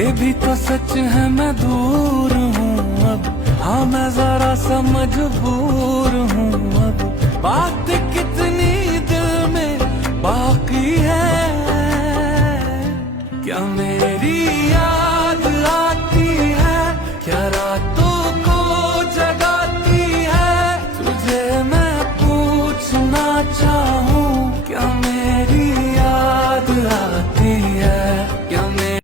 ये भी तो सच है मैं दूर हूँ अब, हाँ मैं जरा सा मजबूर हूँ अब। बात कितनी दिल में बाकी है, क्या मेरी